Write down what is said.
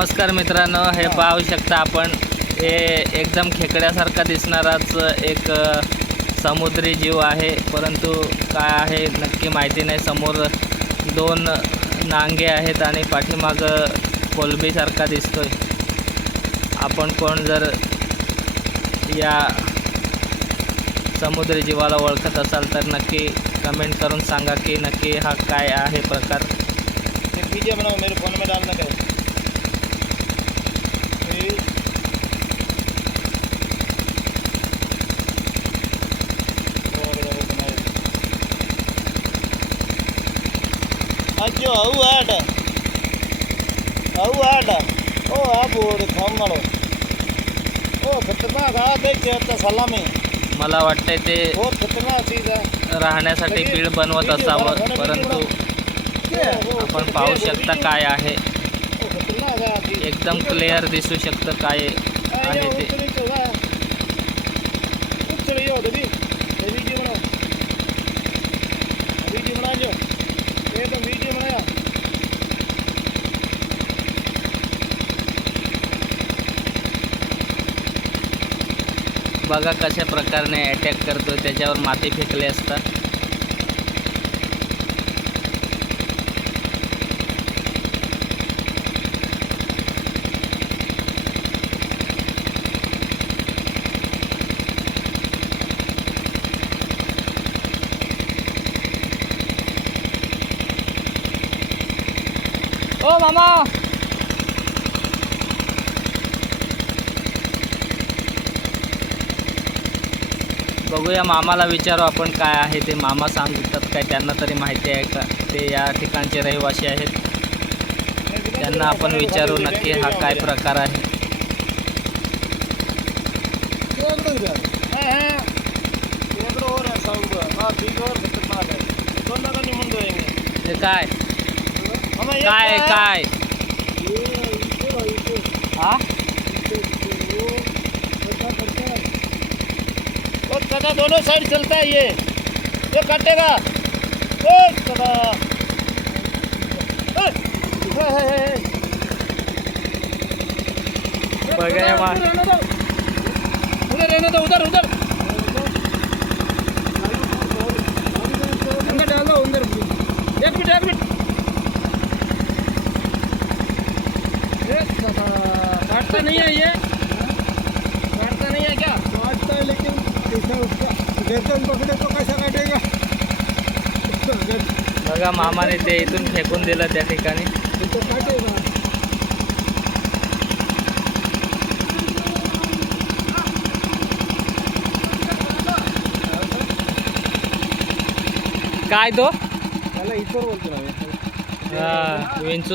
नमस्कार मित्रांनो, हे पाहू शकता आपण हे एकदम खेकड्यासारखा दिसणाराच एक समुद्री जीव आहे, परंतु काय आहे नक्की माहिती नाही। समोर दोन नांगे आहेत आणि पाठीमागं कोलंबीसारखा दिसतोय। आपण कोण जर या समुद्री जीवाला ओळखत असाल तर नक्की कमेंट करून सांगा की नक्की हा काय आहे प्रकार। वीडियो बनाओ, मेरे फोन में डालना है। अजो आऊ आट ओ आप ओर खाऊन मारो ओ खतरनाक आ देख आता सलामी। मला वाटतंय ते बहुत खतरनाक चीज है। राहण्यासाठी बीड बनवत असावं, परंतु आपण पाहू शकता काय आहे। एकदम क्लिअर दिसू शकतं काय आहे ते। बघा कशा प्रकारे अटॅक करतोय, त्याच्यावर माती फेकले असतात। ओ मामा, बघूया मामाला विचारू आपण काय आहे ते। मामा सांगतात काय, त्यांना तरी माहिती आहे का? ते या ठिकाणचे रहिवासी आहेत, त्यांना आपण विचारू नक्की हा काय प्रकार आहे। ते काय काय काय हा कदा दोनों साइड चलता है ये काटेगा। ओ कदा बघा या मा उधर रहने दो, उधर उधर अंदर डाल दो, अंदर। एक मिनट काटता नहीं है ये, काटता नहीं है क्या? काटता है लेकिन गर्दन पकडे तो कसा काटेगा? बघा मामाने ते इथून फेकून दिलं त्या ठिकाणी। तो काटेगा। काय तो त्याला इतर बोलतो ना, विंचू